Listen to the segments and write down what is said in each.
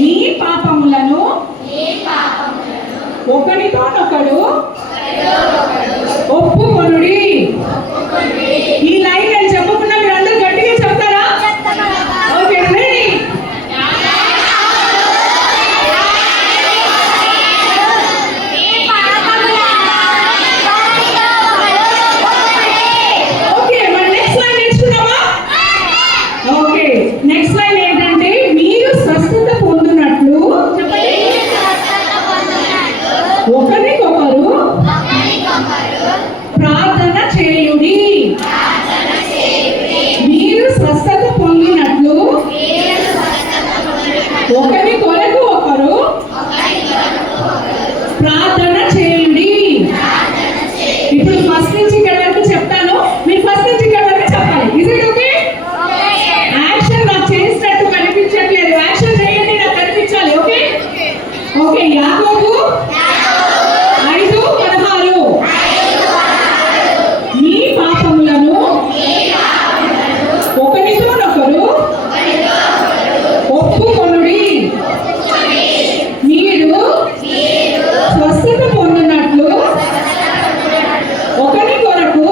మీ పాపములను ఒకరితోనొకడు ఒప్పుకొనుడి. ఈ లైన్ నేను చెప్పకుండా మీరు అందరూ గట్టిగా చెప్తారా? Okay, ready? ఓకే, మరి నెక్స్ట్ లైన్ నేర్చుకున్నావా? ఓకే, నెక్స్ట్ లైన్ ఏంటంటే మీరు స్వస్థత పొందినట్లు చెప్పండి. ఒకరికొకరు ప్రార్థన చేయుడి. మీరు స్వస్థత పొందినట్లు ఒకరి కొరకు ఒకరు ప్రార్థన చేయుడి. ఇప్పుడు ఫస్ట్ నుంచి ఇక్కడ వరకు చెప్తాను, మీరు ఫస్ట్ నుంచి ఇక్కడ వరకు చెప్పాలి. Is it okay? యాక్షన్ నాకు చేసినట్టు కనిపించట్లేదు, యాక్షన్ చేయండి, నాకు కనిపించాలి. Okay okay. యాకోబు 5:16 మీ పాపములను ఒకరితోనొకరు ఒప్పుకొనుడి. మీరు స్వస్థత పొందినట్లు ఒకరి కొరకు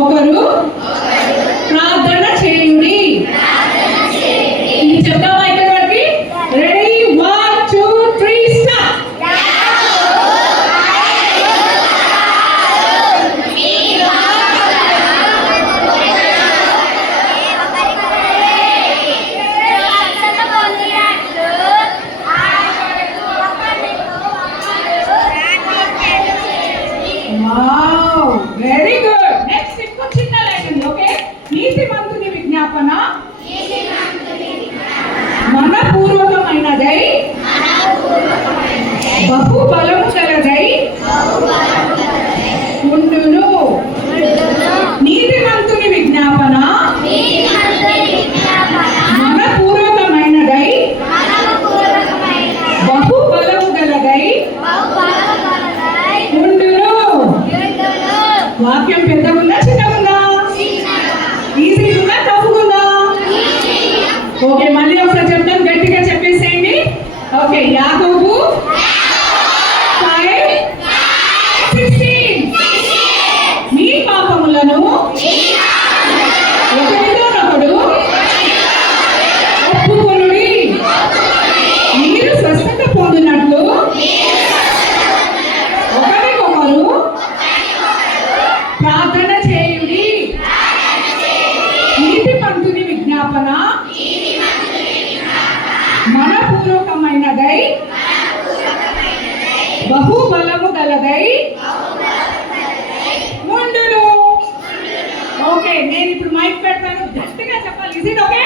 ఒకరు ప్రార్థన చేయుడి. ఇది చెప్తామా ఇక్కడ వరకు? Ready? 1 2 3 start. Wow, very good. Next ఇంకో చిన్న లైన్ ఉంది. ఓకే, నీతిమంతుని విజ్ఞాపన మనపూర్వకమైనదై బహు బలము గలదై ఉండును. నీతిమంతుని విజ్ఞాపన మనపూర్వకమైనదై బహు బలము గలదై ఉండును. వాక్యం పెద్దగుందా చిన్నగుందా? ఈజీగా ఉందా టఫ్గా ఉందా? ఓకే, మళ్ళీ ఒకసారి చెప్తాను, గట్టిగా చెప్పేసేయండి. ఓకే, యాకోబు 5:16 మీ పాపములను ఒకరితోనొకడు ఒప్పుకొనుడి. మీరు స్వస్థత పొందినట్లు ఒకరికొకరు ప్రార్థన చేయుడి. నీతిమంతుని విజ్ఞాపన మనపూర్వకమైనదై బహు బలము గలదై ఉండును. ఓకే, నేను ఇప్పుడు మైక్ పెడతాను, గట్టిగా చెప్పాలి. Is it okay?